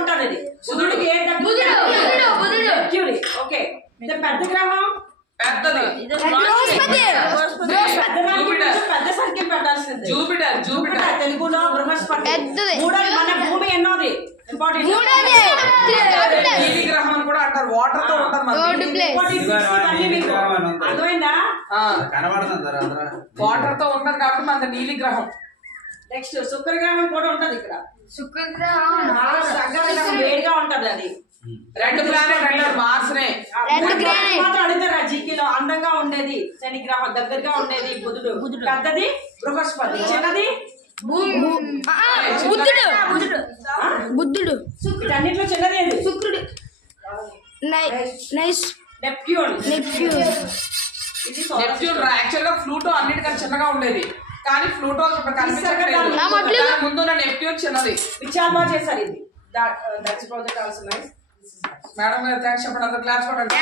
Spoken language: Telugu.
ఉంటాడు ఇది. బుధుడికి ఏ మెర్క్యూరీ. ఓకే, పెద్ద గ్రహం పెద్దది పెద్ద సంఖ్య పెట్టాల్సింది జూపిటర్. తెలుగులో బృహస్పతి. మూడోది మన భూమి ఎన్నోది ఇంపార్టెంట్. నీలి గ్రహం అని కూడా అంటారు. వాటర్ తో ఉంటుంది. అర్థమైందా? వాటర్ తో ఉంటది కాబట్టి మన నీలి గ్రహం. నెక్స్ట్ శుక్రగ్రహం కూడా ఉంటది ఇక్కడ. శుక్రగ్రహం వేడిగా ఉంటది. అది రెండు ప్లానెట్ అంటారు. మార్స్ నే అడుగుతారు జీకేలో. అందంగా ఉండేది శని గ్రహం, దగ్గరగా ఉండేది బుధుడు. పెద్దది బృహస్పతి, చిన్నది బుద్ధుడు. అన్నిట్లో చిన్నది ఏది? శుక్రుడు. నెప్ట్యూన్. యాక్చువల్ గా ఫ్లూటో అన్నిటికన్నా చిన్నగా ఉండేది, కానీ ఫ్లూటో కనిపించట్లేదు. ముందు నెప్ట్యూన్ చిన్నది. చాలా బాగా చేశారు ఇది. That's project also nice. Madam గారు థ్యాంక్స్ చెప్పండి. అందరు క్లాస్ కొట్టండి.